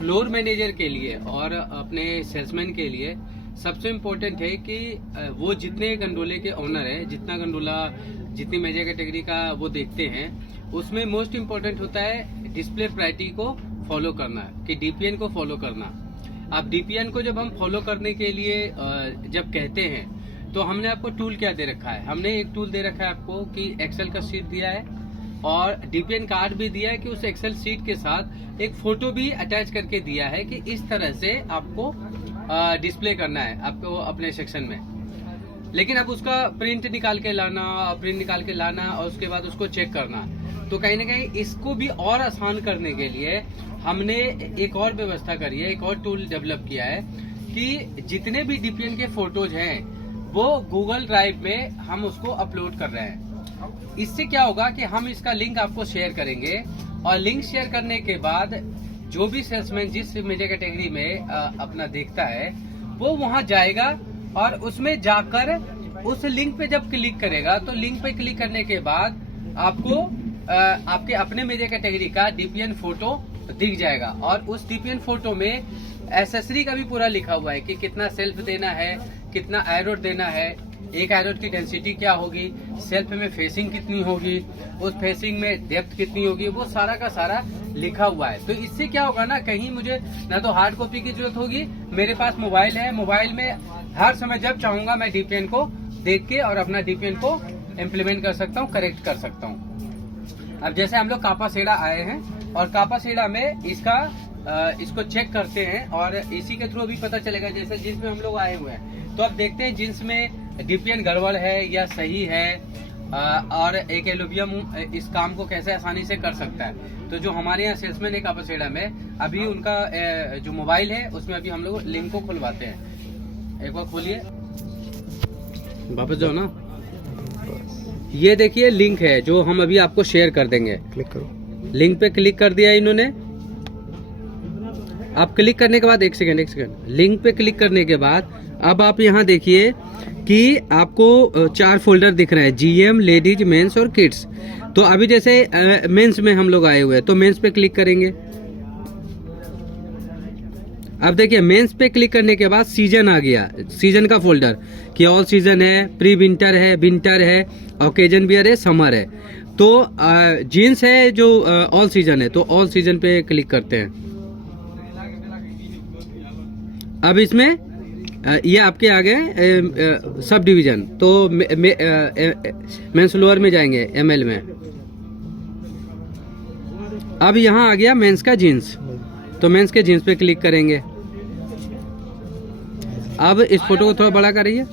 Floor manager के लिए और अपने सेल्समैन के लिए सबसे इम्पोर्टेंट है कि वो जितने गंडोले के ओनर है, जितना गंडोला जितनी मेजर कैटेगरी का वो देखते हैं, उसमें मोस्ट इम्पोर्टेंट होता है डिस्प्ले प्रायोरिटी को फॉलो करना, कि डीपीएन को फॉलो करना। अब डीपीएन को जब हम फॉलो करने के लिए जब कहते हैं तो हमने आपको टूल क्या दे रखा है? हमने एक टूल दे रखा है आपको कि एक्सेल का शीट दिया है और डीपीएन कार्ड भी दिया है कि उस एक्सेल शीट के साथ एक फोटो भी अटैच करके दिया है कि इस तरह से आपको डिस्प्ले करना है आपको अपने सेक्शन में। लेकिन अब उसका प्रिंट निकाल के लाना और उसके बाद उसको चेक करना, तो कहीं ना कहीं इसको भी और आसान करने के लिए हमने एक और व्यवस्था करी है, एक और टूल डेवलप किया है कि जितने भी डीपीएन के फोटोज हैं वो गूगल ड्राइव में हम उसको अपलोड कर रहे हैं। इससे क्या होगा कि हम इसका लिंक आपको शेयर करेंगे और लिंक शेयर करने के बाद जो भी सेल्समैन जिस मेजर कैटेगरी में अपना देखता है वो वहां जाएगा और उसमें जाकर उस लिंक पे जब क्लिक करेगा तो लिंक पे क्लिक करने के बाद आपको आपके अपने मेजर कैटेगरी का डीपीएन फोटो दिख जाएगा और उस डीपीएन फोटो में एसेसरी का भी पूरा लिखा हुआ है कि कितना सेल्फ देना है, कितना एरोड देना है, एक एरोड की डेंसिटी क्या होगी, सेल्फ में फेसिंग कितनी होगी, उस फेसिंग में डेप्थ कितनी होगी, वो सारा का सारा लिखा हुआ है। तो इससे क्या होगा ना, कहीं मुझे ना तो हार्ड कॉपी की जरूरत होगी, मेरे पास मोबाइल है, मोबाइल में हर समय जब चाहूंगा मैं डीपीएन को देख के और अपना डीपीएन को इम्प्लीमेंट कर सकता हूँ, करेक्ट कर सकता हूँ। अब जैसे हम लोग कापासेड़ा आए हैं और कापासेड़ा में इसको चेक करते हैं और इसी के थ्रू भी पता चलेगा। जैसे जींस में हम लोग आए हुए हैं तो अब देखते हैं जींस में डीपीएन गड़बड़ है या सही है और एक एलुबियम इस काम को कैसे आसानी से कर सकता है। तो जो हमारे यहाँ सेल्समैन है कापासेड़ा में, अभी उनका जो मोबाइल है उसमें अभी हम लोग लिंक को खुलवाते हैं। एक बार खोलिए, वापस जाओ ना, ये देखिए लिंक है जो हम अभी आपको शेयर कर देंगे। क्लिक करो, लिंक पे क्लिक कर दिया इन्होंने। आप क्लिक करने के बाद एक सेकंड लिंक पे क्लिक करने के बाद अब आप यहाँ देखिए कि आपको 4 फोल्डर दिख रहे हैं, जीएम, लेडीज, मेंस और किड्स। तो अभी जैसे मेंस में हम लोग आए हुए हैं तो मेंस पे क्लिक करेंगे। अब देखिए मेंस पे क्लिक करने के बाद सीजन आ गया, सीजन का फोल्डर कि ऑल सीजन है, प्री विंटर है, विंटर है, ओकेजन वियर है, समर है। तो जीन्स है जो ऑल सीजन है, तो ऑल सीजन पे क्लिक करते हैं। अब इसमें ये आपके आ गए सब डिवीजन, तो मेंस लोअर में जाएंगे, एमएल में। अब यहाँ आ गया मेंस का जीन्स, तो मेंस के जीन्स पे क्लिक करेंगे। अब इस फोटो को थोड़ा बड़ा करिए,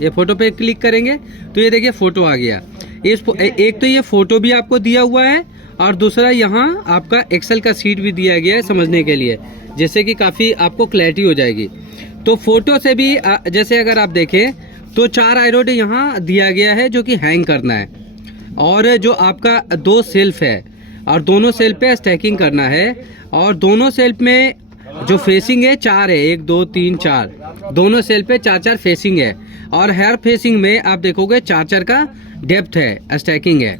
ये फोटो पे क्लिक करेंगे तो ये देखिए फोटो आ गया। एक तो ये फोटो भी आपको दिया हुआ है और दूसरा यहाँ आपका एक्सेल का शीट भी दिया गया है समझने के लिए, जिससे कि काफी आपको क्लैरिटी हो जाएगी। तो फोटो से भी जैसे अगर आप देखें तो 4 आइरोड यहाँ दिया गया है जो कि हैंग करना है, और जो आपका 2 सेल्फ है और दोनों सेल्फ पे स्टैकिंग करना है, और दोनों सेल्फ में जो फेसिंग है 4 है, 1 2 3 4, दोनों सेल्फ पे 4 फेसिंग है, और हर फेसिंग में आप देखोगे 4 का डेप्थ है, स्टैकिंग है।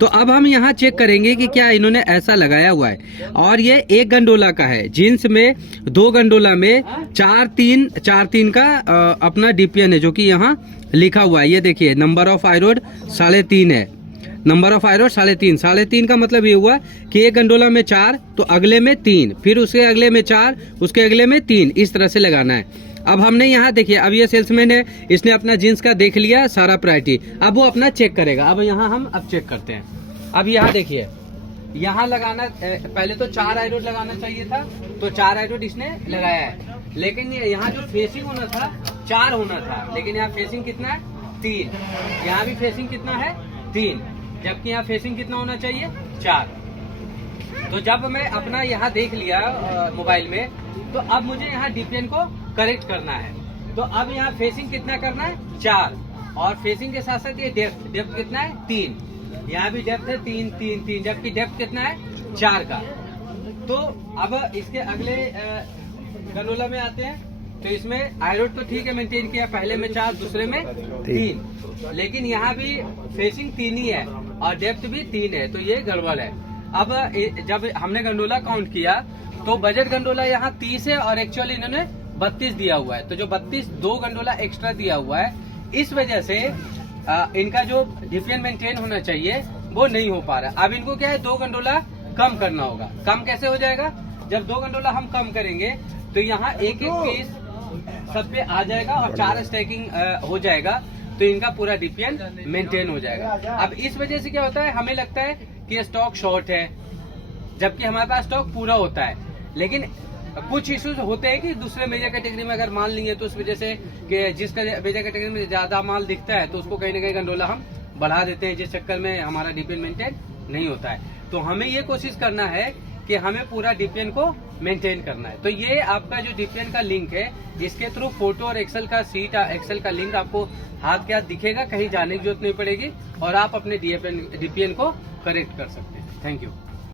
तो अब हम यहाँ चेक करेंगे कि क्या इन्होंने ऐसा लगाया हुआ है, और ये 1 गंडोला का है। जीन्स में 2 गंडोला में 4-3 का अपना डीपीएन है जो कि यहाँ लिखा हुआ है। ये देखिए नंबर ऑफ आइरोड 3.5 है, नंबर ऑफ आइरोड 3.5 का मतलब ये हुआ कि 1 गंडोला में 4 तो अगले में 3, फिर उसके अगले में 4, उसके अगले में 3, इस तरह से लगाना है। अब हमने यहाँ देखिए, अब ये सेल्समैन है, इसने अपना जीन्स का देख लिया सारा प्रायोरिटी, अब वो अपना चेक करेगा। अब यहाँ हम चेक करते हैं। अब यहाँ देखिए, यहाँ लगाना पहले तो 4 आइरोड लगाना चाहिए था, तो 4 आइरोड इसने लगाया है, लेकिन यहाँ जो फेसिंग होना था 4 होना था, लेकिन यहाँ फेसिंग कितना है 3, यहाँ भी फेसिंग कितना है 3, जबकि यहाँ फेसिंग कितना होना चाहिए 4। तो जब मैं अपना यहाँ देख लिया मोबाइल में, तो अब मुझे यहाँ डीपीएन को करेक्ट करना है। तो अब यहाँ फेसिंग कितना करना है 4, और फेसिंग के साथ साथ ये डेप्थ कितना है 3, यहाँ भी डेप्थ है 3, जबकि डेप्थ कितना है 4 का। तो अब इसके अगले गनोला में आते हैं, तो इसमें आइरोड तो ठीक है मेंटेन किया, पहले में 4 दूसरे में 3, लेकिन यहाँ भी फेसिंग 3 ही है और डेप्थ भी 3 है, तो ये गड़बड़ है। अब जब हमने गंडोला काउंट किया तो बजट गंडोला यहाँ 30 है और एक्चुअली इन्होंने 32 दिया हुआ है। तो जो 32 2 गंडोला एक्स्ट्रा दिया हुआ है, इस वजह से इनका जो DPN मेंटेन होना चाहिए वो नहीं हो पा रहा। अब इनको क्या है, 2 गंडोला कम करना होगा। कम कैसे हो जाएगा, जब 2 गंडोला हम कम करेंगे तो यहाँ एक पीस सब पे आ जाएगा और 4 स्टैकिंग हो जाएगा, तो इनका पूरा DPN मेंटेन हो जाएगा। अब इस वजह से क्या होता है, हमें लगता है कि स्टॉक शॉर्ट है, जबकि हमारे पास स्टॉक पूरा होता है। लेकिन कुछ इश्यूज होते हैं कि दूसरे मेजर कैटेगरी में अगर माल नहीं है तो उस वजह से कि जिसका मेजर कैटेगरी में ज्यादा माल दिखता है तो उसको कहीं ना कहीं गंडोला हम बढ़ा देते हैं, जिस चक्कर में हमारा DPN मेंटेन नहीं होता है। तो हमें ये कोशिश करना है कि हमें पूरा DPN को मेंटेन करना है। तो ये आपका जो DPN का लिंक है, इसके थ्रू फोटो और एक्सेल का सीट, एक्सेल का लिंक आपको हाथ के हाथ दिखेगा, कहीं जाने की जरूरत नहीं पड़ेगी और आप अपने DPN को करेक्ट कर सकते हैं। Thank you.